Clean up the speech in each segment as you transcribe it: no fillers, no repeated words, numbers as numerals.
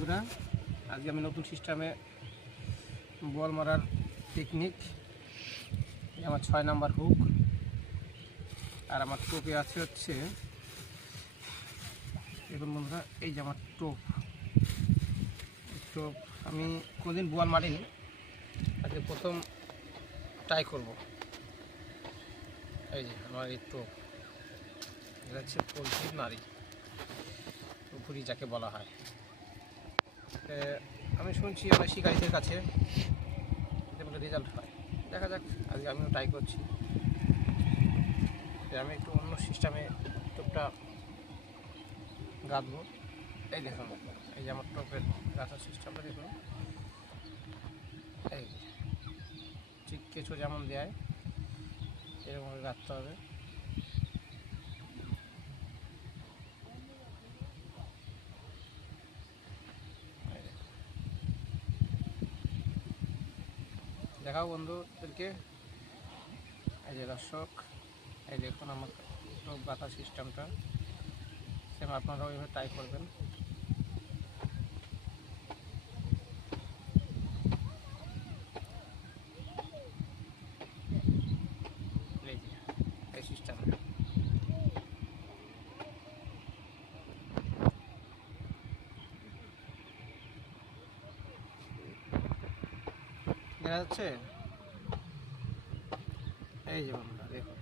বন্ধুরা, আজকে আমি নতুন সিস্টেমে বল মারার টেকনিক। আমার 6 নাম্বার হুক আর আমার টোপে আছে হচ্ছে, দেখুন বন্ধুরা, এই যে আমার টোপ। আমি কোনোদিন বল মারিনি, আজকে প্রথম ট্রাই করব। এই যে আমার এই টোপ, এটা হচ্ছে পোলট্রির নাড়ি, পুকুরি যাকে বলা হয়। আমি শুনছি আমার শিকারীদের কাছে যেগুলো রেজাল্ট হয়, দেখা যাক। আজকে আমিও ট্রাই করছি। আমি একটু অন্য সিস্টেমে টোপটা গাঁথবো। এই দেখুন, এই যে আমার টোপের গাঁথার সিস্টেমটা দেখুন। এই ঠিক কেঁচো যেমন দেয় এরকমভাবে গাঁথতে হবে। দেখাও বন্ধুদেরকে। এই যে দর্শক, এই দেখুন আমার টোপ গাঁথার সিস্টেমটা। সেম আপনারাও এইভাবে ট্রাই করবেন। এই যে এই সিস্টেম, দেখা যাচ্ছে। এই যে বন্ধুরা দেখুন,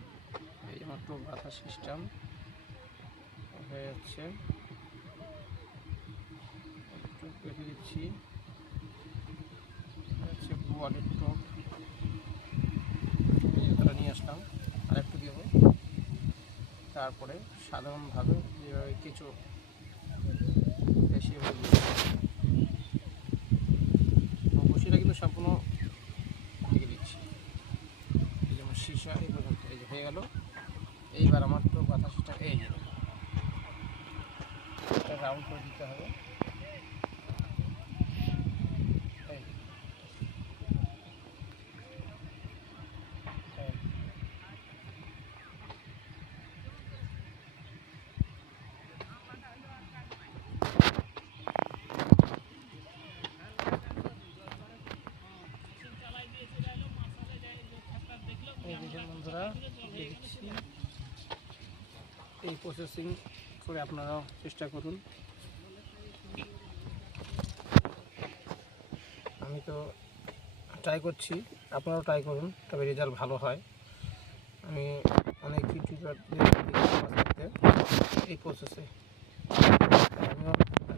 এই যে আমার টোপ গাঁথার সিস্টেম হয়ে যাচ্ছে। একটু রেখে দিচ্ছি, হচ্ছে বলের টোপ। এটা নিয়ে আসলাম, আর একটু দেবো। তারপরে সাধারণভাবে যেভাবে কিছু বেশি বসিটা কিন্তু সম্পূর্ণ ঢেকে দিচ্ছি। এই যেমন সীসা এই পর্যন্ত এই যে হয়ে গেল। এইবার আমার তো কথা সেটা এই যে রাউন্ড করে দিতে হবে। বন্ধুরা দেখছি, এই প্রসেসিং করে আপনারাও চেষ্টা করুন। আমি তো ট্রাই করছি, আপনারাও ট্রাই করুন, তবে রেজাল্ট ভালো হয়। আমি অনেক ইউটিউবারদের এই প্রসেসে